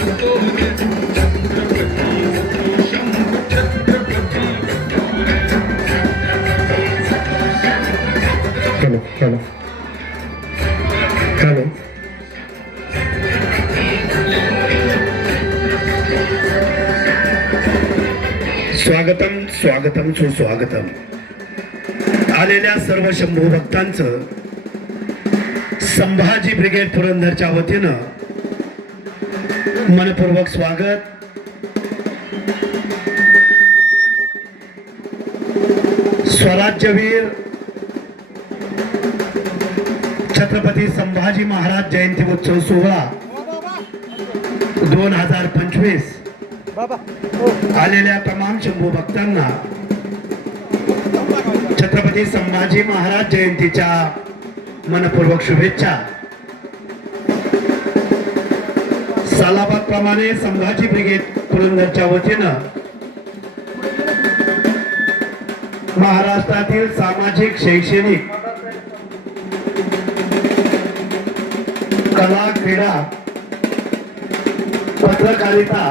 Hello hello. स्वागतम स्वागतम सुस्वागतम. आलेल्या सर्व शंभू भक्तांचं संभाजी ब्रिगेड पुरंदरच्या वतीनं मनपूर्वक स्वागत. स्वराज्यवीर छत्रपती संभाजी महाराज जयंती उत्सव सोहळा 2025 आलेल्या तमाम शंभू भक्तांना छत्रपती संभाजी महाराज जयंतीच्या मनपूर्वक शुभेच्छा. सालाबाद प्रमाणे संभाजी ब्रिगेड पुरंदरच्या वतीनं महाराष्ट्रातील सामाजिक, शैक्षणिक, कला, क्रीडा, पत्रकारिता,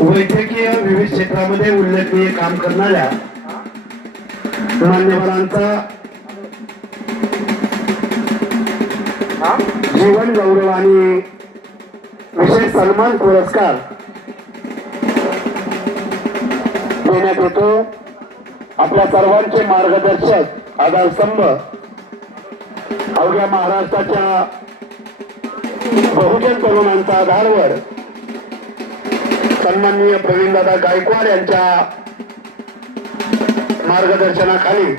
वैद्यकीय विविध क्षेत्रामध्ये उल्लेखनीय काम करणाऱ्या मान्यवरांचा जीवन गौरव आणि विशेष सन्मान पुरस्कार देण्यात येतो. आपल्या सर्वांचे मार्गदर्शक, आधारस्तंभ, अवघ्या महाराष्ट्राच्या बहुजन तरुणांच्या आधारवर सन्माननीय प्रवीणदादा गायकवाड यांच्या मार्गदर्शनाखाली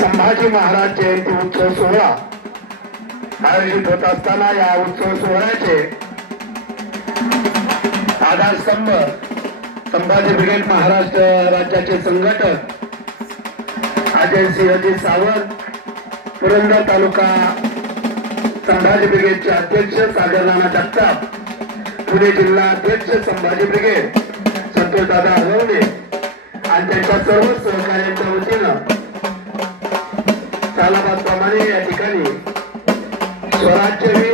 संभाजी महाराज जयंती उत्सव सोहळा आयोजित होत असताना या उत्सव सोहळ्याचे आधारस्तंभ संभाजी ब्रिगेड महाराष्ट्र राज्याचे संघटक अजय सिंहजी सावंत, पुरंदर तालुका संभाजी ब्रिगेडचे अध्यक्ष सागर राणा जगताप, पुणे जिल्हा अध्यक्ष संभाजी ब्रिगेड संतोष दादा हलवणे आणि त्यांच्या सर्व सहकार्यांच्या वतीनं सालाबाद प्रमाणे या ठिकाणी स्वराज्यवीर